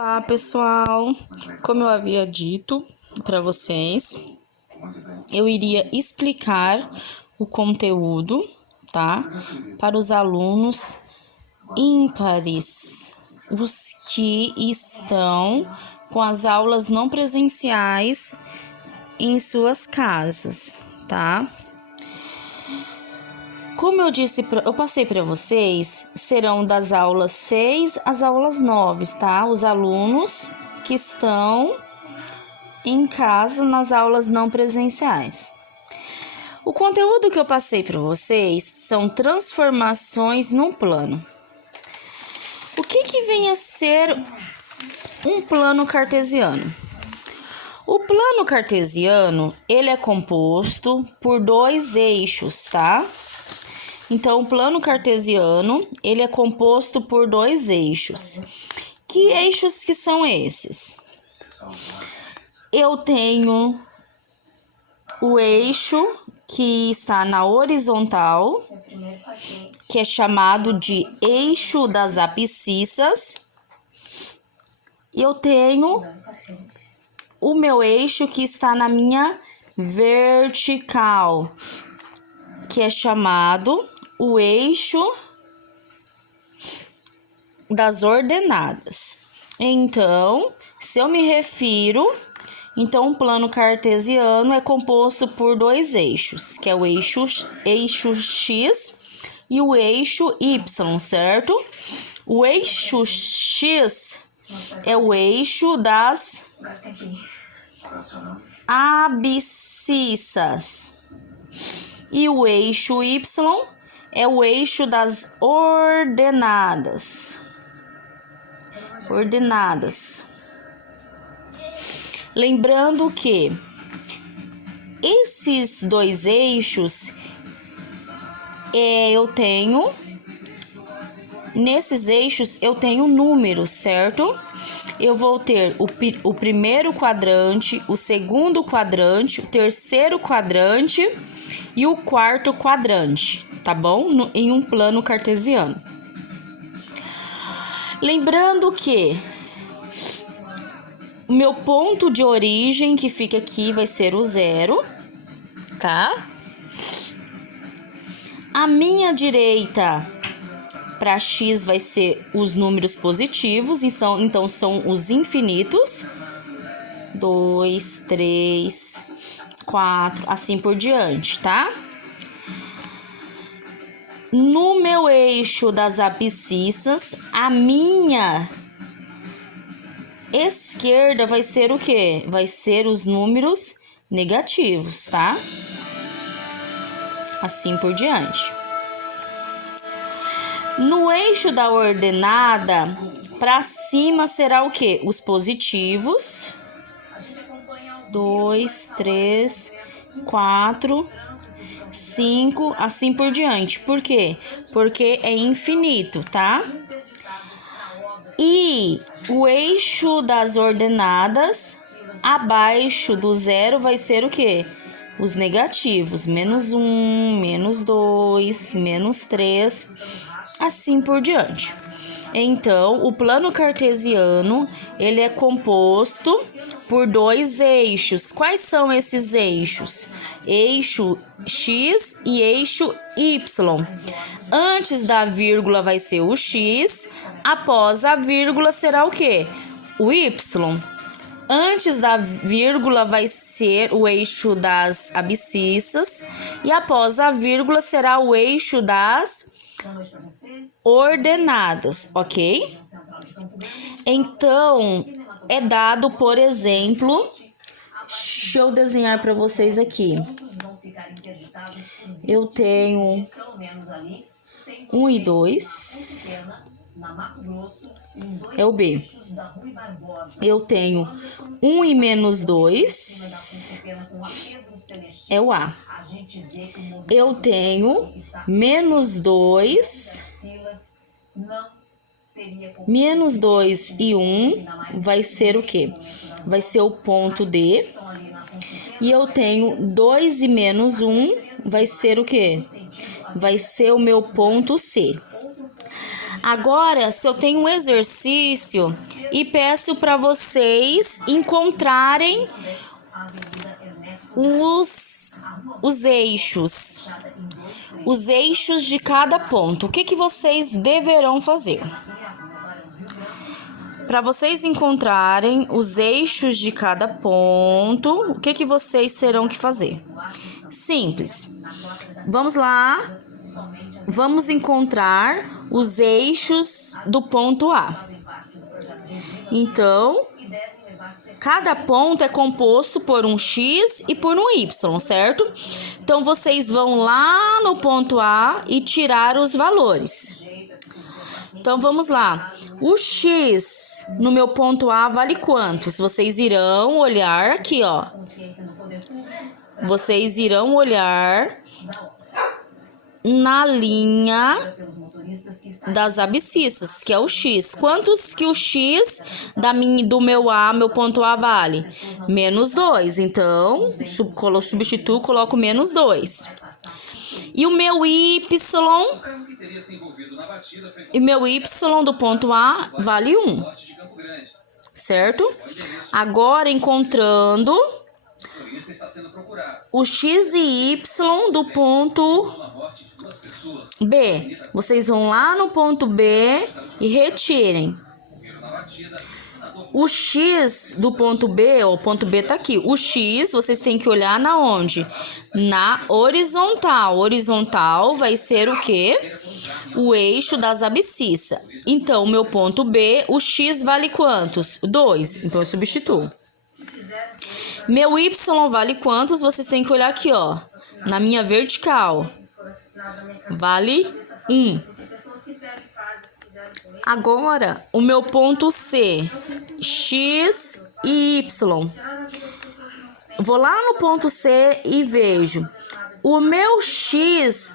Olá, pessoal! Como eu havia dito para vocês, eu iria explicar o conteúdo, tá? Para os alunos ímpares, os que estão com as aulas não presenciais em suas casas, tá? Como eu disse, eu passei para vocês, serão das aulas 6 às aulas 9, tá? Os alunos que estão em casa nas aulas não presenciais. O conteúdo que eu passei para vocês são transformações no plano. O que vem a ser um plano cartesiano? O plano cartesiano, ele é composto por dois eixos, tá? Então, o plano cartesiano, ele é composto por dois eixos. Que eixos que são esses? Eu tenho o eixo que está na horizontal, que é chamado de eixo das abscissas. E eu tenho o meu eixo que está na minha vertical, que é chamado o eixo das ordenadas. Então, se eu me refiro, então o plano cartesiano é composto por dois eixos, que é o eixo X e o eixo Y, certo? O eixo X é o eixo das abscissas e o eixo Y é o eixo das ordenadas. Lembrando que esses dois eixos nesses eixos eu tenho números, certo? Eu vou ter o primeiro quadrante, o segundo quadrante, o terceiro quadrante e o quarto quadrante, tá bom? Em um plano cartesiano. Lembrando que o meu ponto de origem, que fica aqui, vai ser o 0, tá? A minha direita para x vai ser os números positivos, então são os infinitos. 2, 3, 4, assim por diante, tá? No meu eixo das abscissas, a minha esquerda vai ser o quê? Vai ser os números negativos, tá? Assim por diante. No eixo da ordenada, para cima será o quê? Os positivos. 2, 3, 4, 5, assim por diante. Por quê? Porque é infinito, tá? E o eixo das ordenadas, abaixo do 0, vai ser o quê? Os negativos. Menos 1, menos 2, menos 3, assim por diante. Então, o plano cartesiano, ele é composto por dois eixos. Quais são esses eixos? Eixo X e eixo Y. Antes da vírgula vai ser o X, após a vírgula será o quê? O Y. Antes da vírgula vai ser o eixo das abscissas e após a vírgula será o eixo das ordenadas, ok? Então, é dado, por exemplo, deixa eu desenhar para vocês aqui. Eu tenho 1 e 2, é o B. Eu tenho 1 e menos 2, é o A. Eu tenho menos 2, menos 2 e 1 vai ser o quê? Vai ser o ponto D. E eu tenho 2 e menos 1 vai ser o quê? Vai ser o meu ponto C. Agora, se eu tenho um exercício, e peço para vocês encontrarem os eixos. Os eixos de cada ponto. O que vocês deverão fazer? Para vocês encontrarem os eixos de cada ponto, o que vocês terão que fazer? Simples. Vamos lá. Vamos encontrar os eixos do ponto A. Então, cada ponto é composto por um X e por um Y, certo? Então, vocês vão lá no ponto A e tirar os valores. Então, vamos lá. O X no meu ponto A vale quantos? Vocês irão olhar aqui, ó. Vocês irão olhar na linha das abscissas, que é o X. Quantos que o X do meu ponto A vale? -2. Então, substituo, coloco -2. E o meu Y do ponto A vale 1. Certo? Agora, encontrando o X e Y do ponto B. Vocês vão lá no ponto B e retirem. O X do ponto B, o ponto B tá aqui. O X, vocês têm que olhar na onde? Na horizontal. Horizontal vai ser o quê? O eixo das abscissas. Então, o meu ponto B, o X vale quantos? 2. Então, eu substituo. Meu Y vale quantos? Vocês têm que olhar aqui, ó. Na minha vertical. Vale 1. Agora, o meu ponto C, X e Y. Vou lá no ponto C e vejo. O meu X